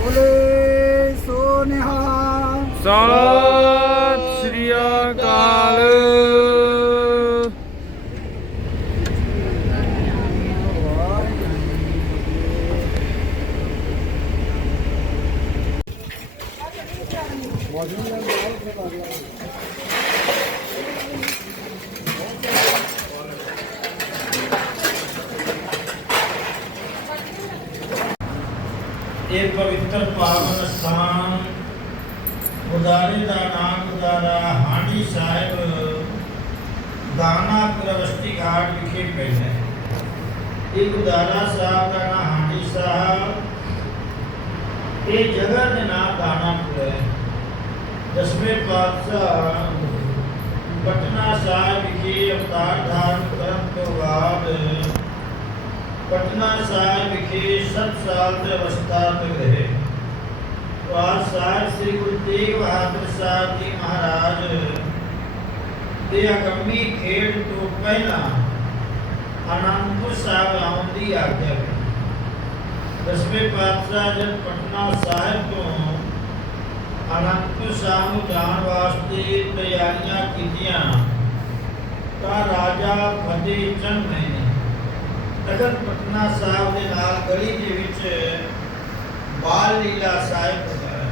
ਬੋਲੇ ਸੋਨਿਹਾ। ਸਤ ਸ੍ਰੀ ਅਕਾਲ। ਮੌਜੂਦ ਹੈ ये पवित्र पावन स्थान। उदारे का नाम उदारा हांडी साहिब दाना प्रवस्ती घाट विखे पिंड है। ये उदारा साहब का नाम हांडी साहब। ये जगह का नाम दानापुर है। दसवें पातशाह पटना साहब के अवतार धारण करने के बाद पटना साहब ਵਿਖੇ 7 ਸਾਲ ਦੇ ਅਵਸਥਾ ਤੱਕ ਰਹੇ। ਵਾਰ ਸਾਹਿਬ ਸ੍ਰੀ ਗੁਰੂ ਤੇਗ ਬਹਾਦਰ ਸਾਹਿਬ ਜੀ ਮਹਾਰਾਜ ਦੇ ਅਗੰਮੀ ਖੇਡ ਤੋਂ ਪਹਿਲਾਂ ਅਨੰਦਪੁਰ ਸਾਹਿਬ ਆਉਣ ਦੀ ਆਗਿਆ ਹੋਈ ਦਸਵੇਂ ਪਾਤਸ਼ਾਹ ਜਦ ਪਟਨਾ ਸਾਹਿਬ ਤੋਂ ਅਨੰਦਪੁਰ ਸਾਹਿਬ ਨੂੰ ਜਾਣ ਵਾਸਤੇ ਤਿਆਰੀਆਂ ਕੀਤੀਆਂ, ਤਾਂ ਰਾਜਾ ਫਤਿਹ ਚੰਦ ਨੇ ਤਖਤ ਪਟਨਾ ਸਾਹਿਬ ਦੇ ਨਾਲ ਗਲੀ ਦੇ ਵਿੱਚ ਬਾਲ ਲੀਲਾ ਸਾਹਿਬ ਹੁੰਦਾ ਹੈ।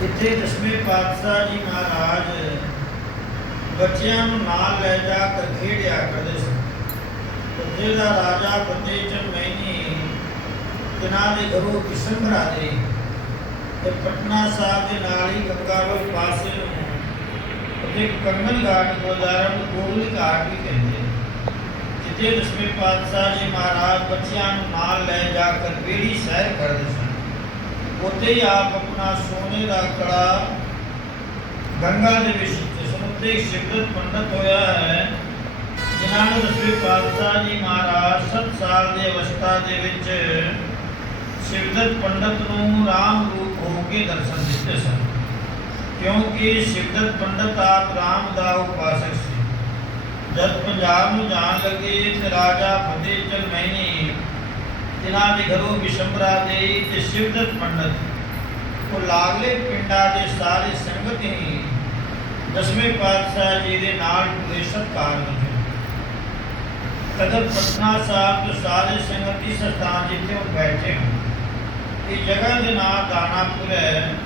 ਜਿੱਥੇ ਦਸਵੇਂ ਪਾਤਸ਼ਾਹ ਜੀ ਮਹਾਰਾਜ ਬੱਚਿਆਂ ਨੂੰ ਨਾਲ ਲੈ ਜਾ ਕੇ ਖੇਡਿਆ ਕਰਦੇ ਸਨ। ਉੱਥੇ ਦਾ ਰਾਜਾ ਫਤਿਹ ਚੰਦ ਮੈਨੀ ਕਿਨਾਂ ਦੇ ਘਰੋਂ ਕਿਸਮਰਾ ਦੇ ਤੇ ਪਟਨਾ ਸਾਹਿਬ ਦੇ ਨਾਲ ਹੀ ਗੰਗਾਵਲ ਪਾਸੇ ਨੂੰ ਉੱਥੇ ਕੰਗਨ ਘਾਟ ਗੁਰਦਾਰਾ ਨੂੰ ਕੋਲ ਘਾਟ ਵੀ ਕਹਿੰਦੇ ਜਿੱਥੇ ਦਸਵੇਂ ਪਾਤਸ਼ਾਹ ਜੀ ਮਹਾਰਾਜ ਬੱਚਿਆਂ ਨੂੰ ਨਾਲ ਲੈ ਜਾ ਕੇ ਬੇੜੀ ਸੈਰ ਕਰਦੇ ਸਨ, ਉੱਥੇ ਹੀ ਆਪ ਆਪਣਾ ਸੋਨੇ ਦਾ ਕੜਾ ਗੰਗਾ ਦੇ ਵਿੱਚ, ਜਿਸ ਨੂੰ ਪੰਡਤ ਹੋਇਆ ਹੈ, ਜਿਨ੍ਹਾਂ ਨੂੰ ਦਸਵੇਂ ਪਾਤਸ਼ਾਹ ਜੀ ਮਹਾਰਾਜ 7 ਸਾਲ ਦੀ ਅਵਸਥਾ ਦੇ ਵਿੱਚ ਸਿਵਦਤ ਪੰਡਤ ਨੂੰ ਰਾਮ ਰੂਪ ਹੋ ਕੇ ਦਰਸ਼ਨ ਦਿੱਤੇ ਸਨ, ਕਿਉਂਕਿ ਸਿਵਦਤ ਪੰਡਤ ਆਪ ਰਾਮ ਦਾ ਉਪਾਸਕ ਸੀ। ਜਦ ਪੰਜਾਬ ਨੂੰ ਜਾਣ ਲੱਗੇ ਤੇ ਰਾਜਾ ਫਤਿਹ ਚੰਦ ਮੈਨੀ ਜਿਨ੍ਹਾਂ ਦੇ ਘਰੋਂ ਵਿਸ਼ੰਬਰਾ ਦੇ ਤੇ ਸ਼ਿਵਦਤ ਪੰਡਤ ਉਹ ਲਾਗਲੇ ਪਿੰਡਾਂ ਦੇ ਸਾਰੇ ਸੰਗਤ ਹੀ ਦਸਵੇਂ ਪਾਤਸ਼ਾਹ ਜੀ ਦੇ ਨਾਲ ਪੂਰੇ ਸਤਕਾਰ ਵਿੱਚ ਕਦਰ ਪਟਨਾ ਸਾਹਿਬ ਤੋਂ ਸਾਰੇ ਸੰਗਤ ਇਸ ਸਥਾਨ ਜਿੱਥੇ ਉਹ ਬੈਠੇ ਹਨ ਇਹ ਜਗ੍ਹਾ ਦੇ ਨਾਮ ਦਾਨਾਪੁਰ ਹੈ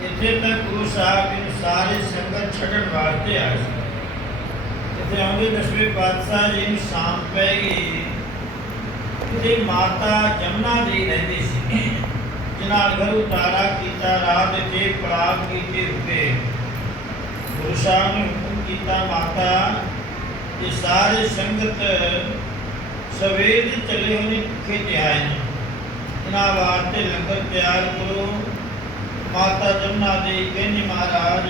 ਇੱਥੇ ਤੱਕ ਗੁਰੂ ਸਾਹਿਬ ਜੀ ਨੂੰ ਸਾਰੇ ਸੰਗਤ ਛੱਡਣ ਵਾਸਤੇ ਆਏ ਆਉਂਦੇ ਦਸਵੇਂ ਪਾਤਸ਼ਾਹ ਜੀ ਨੂੰ ਸ਼ਾਮ ਪੈ ਗਈ। ਤੇ ਮਾਤਾ ਜਮਨਾ ਜੀ ਰਹਿੰਦੀ ਸੀ। ਜਿਨ੍ਹਾਂ ਘਰ ਉਤਾਰਾ ਕੀਤਾ ਰਾਤ ਦੇ ਪੜਾਵ ਕੀਤੇ ਰੁਕੇ। ਗੁਰੂ ਸਾਹਿਬ ਨੇ ਹੁਕਮ ਕੀਤਾ, ਮਾਤਾ ਕਿ ਸਾਰੇ ਸੰਗਤ ਸਵੇਰ ਦੇ ਚੱਲੇ ਹੋਣੇ ਭੁੱਖੇ ਤੇ ਆਏ ਨੇ ਇਹਨਾਂ ਵਾਸਤੇ ਲੰਗਰ ਤਿਆਰ ਕਰੋ। ਮਾਤਾ ਜਮਨਾ ਦੇ ਕਹਿੰਦੀ ਮਹਾਰਾਜ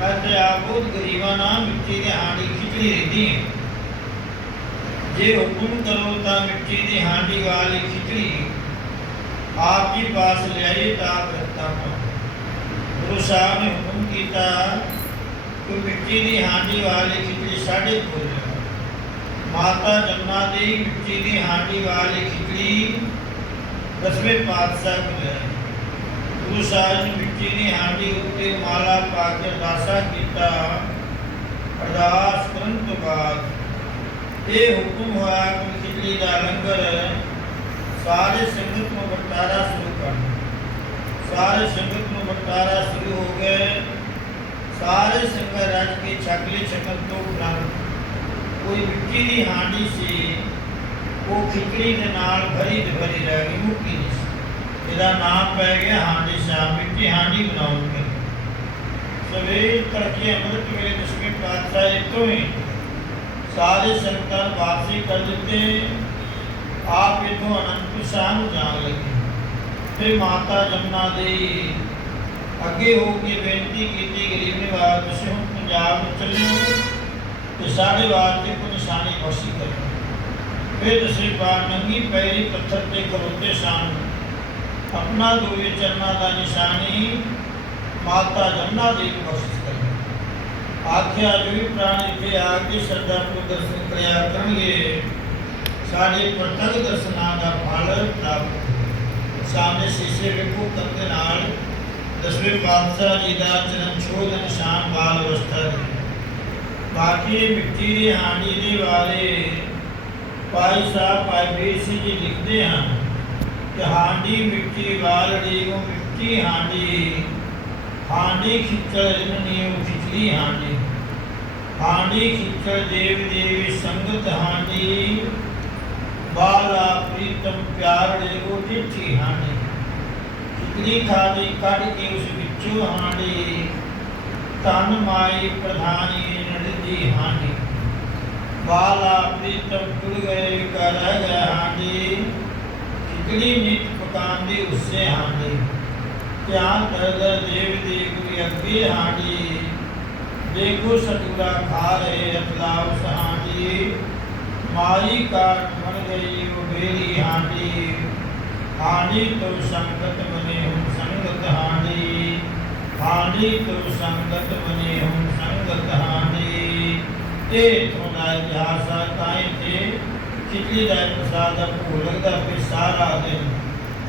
ਮੈਂ ਤੇ ਆਪ ਬਹੁਤ ਗਰੀਬਾਂ ਨਾਲ ਮਿੱਟੀ ਦੀ ਹਾਂਡੀ ਖਿਚੜੀ ਰਹਿੰਦੀ ਹੈ ਜੇ ਹੁਕਮ ਕਰੋ ਤਾਂ ਮਿੱਟੀ ਦੀ ਹਾਂਡੀ ਵਾਲੀ ਖਿਚੜੀ ਆਪ ਜੀ ਪਾਸ ਲਿਆਈ ਤਾਂ ਕਰਤਾ ਗੁਰੂ ਸਾਹਿਬ ਨੇ ਹੁਕਮ ਕੀਤਾ ਕਿ ਮਿੱਟੀ ਦੀ ਹਾਂਡੀ ਵਾਲੀ ਖਿਚੜੀ ਸਾਡੇ ਕੋਲ ਲਿਆਓ। ਮਾਤਾ ਜਮਨਾ ਦੀ ਮਿੱਟੀ ਦੀ ਹਾਂਡੀ ਵਾਲੀ ਖਿਚੜੀ ਦਸਵੇਂ ਪਾਤਸ਼ਾਹ ਕੋਲ ਲਿਆਈ ਗੁਰੂ ਸਾਹਿਬ ਨੇ ਮਿੱਟੀ ਦੀ ਹਾਂਡੀ ਉੱਤੇ ਮਾਲਾ ਪਾ ਕੇ ਅਰਦਾਸਾ ਕੀਤਾ ਅਰਦਾਸ ਕਰਨ ਤੋਂ ਬਾਅਦ ਇਹ ਹੁਕਮ ਹੋਇਆ ਕਿ ਖਿਚੜੀ ਦਾ ਲੰਗਰ ਸਾਰੇ ਸੰਗਤ ਨੂੰ ਵਰਤਾਰਾ ਸ਼ੁਰੂ ਕਰਨਾ ਸਾਰੇ ਸੰਗਤ ਨੂੰ ਵਰਤਾਰਾ ਸ਼ੁਰੂ ਹੋ ਗਏ ਸਾਰੇ ਸੰਗਤ ਰੱਜ ਕੇ ਛਕਲੀ ਛਕਲ ਤੋਂ ਉਪਰੰਤ ਕੋਈ ਮਿੱਟੀ ਦੀ ਹਾਂਡੀ ਸੀ ਉਹ ਖਿਚੜੀ ਦੇ ਨਾਲ ਭਰੀ ਤੇ ਭਰੀ ਰਹਿ ਗਈ ਮੁੱਕੀ ਨਹੀਂ ਸੀ ਇਹਦਾ ਨਾਮ ਪੈ ਗਿਆ ਹਾਂਡੀ ਸ਼ਾਮ ਮਿੱਟੀ ਹਾਂਡੀ ਬਣਾਉਂਗੇ ਸਵੇਰ ਤੜਕੇ ਅੰਮ੍ਰਿਤ ਵੇਲੇ ਦਸਵੇਂ ਪਾਤਸ਼ਾਹ ਇੱਥੋਂ ਹੀ ਸਾਰੇ ਸੰਗਤਾਂ ਵਾਪਸੀ ਕਰ ਦਿੱਤੇ। ਆਪ ਇਥੋਂ ਅਨੰਦਪੁਰ ਸਾਹਿਬ ਨੂੰ ਜਾਣ ਲੱਗੇ। ਫਿਰ ਮਾਤਾ ਜਮਨਾ ਦੇ ਅੱਗੇ ਹੋ ਕੇ ਬੇਨਤੀ ਕੀਤੀ, ਗਰੀਬ ਨਿਵਾਜ ਤੁਸੀਂ ਹੁਣ ਪੰਜਾਬ ਨੂੰ ਚੱਲਿਓ ਤੇ ਸਾਡੇ ਵਾਸਤੇ ਕੋਈ ਨਿਸ਼ਾਨੀ ਬਖਸ਼ੀ ਕਰੋ ਫਿਰ ਤੁਸੀਂ ਬਾਹਰ ਨੰਗੀ ਪੈਰੀ ਪੱਥਰ ਤੇ ਖਲੋਤੇ ਸਨ। ਆਪਣਾ ਦੋਵੇਂ ਚਰਨਾਂ ਦਾ ਨਿਸ਼ਾਨੀ ਮਾਤਾ ਜਮਨਾ ਦੀ ਨੂੰ ਬਖਸ਼ਿਸ਼ ਕਰੋ ਆਖਿਆ ਜੋ ਵੀ ਪ੍ਰਾਣੀ ਇੱਥੇ ਆ ਕੇ ਸ਼ਰਧਾ ਨੂੰ ਦਰਸ਼ਨ ਕਰਿਆ ਕਰਨਗੇ ਸਾਡੇ ਪ੍ਰਤੱਖ ਦਰਸ਼ਨਾਂ ਦਾ ਫਲ ਪ੍ਰਾਪਤ ਸਾਹਮਣੇ ਸ਼ੀਸ਼ੇ ਵੇਖੋ ਕੰਨ ਦੇ ਨਾਲ ਦਸਵੇਂ ਪਾਤਸ਼ਾਹ ਜੀ ਦਾ ਚਰਨ ਛੋਹ ਦਾ ਨਿਸ਼ਾਨ ਬਾਲ ਅਵਸਥਾ ਦੇ ਬਾਕੀ ਮਿੱਟੀ ਦੀ ਹਾਂਡੀ ਦੇ ਬਾਰੇ ਭਾਈ ਸਾਹਿਬ ਭਾਈ ਵੀਰ ਸਿੰਘ ਜੀ ਲਿਖਦੇ ਹਨ ਕਿ ਹਾਂਡੀ ਮਿੱਟੀ ਵਾਲੜੀ ਉਹ ਮਿੱਟੀ ਹਾਂਡੀ हांडी खिचड़ नियम खिचड़ी हांडी हांडी खिचड़ देव देवी संगत हांडी बाला प्रीतम प्यार वो डिठी हांडी खिचड़ी थाली कट के उस बिचो हांडी तन माई प्रधानी नड़ी हांडी बाला प्रीतम टुर गए कर हांडी खिचड़ी मिट पकांदी उससे हांडी ध्यान कर देव देव अग्गे हांडी देखो सतुरा खा रहे अतलाव सहांडी माई काट बन गई उबेरी हांडी हांडी तो संगत बने हम संगत हांडी हांडी तो संगत बने हम संगत हांडी ए थोड़ा इतिहास ताई थे खिचड़ी का प्रसाद आपको लगता फिर सारा दिन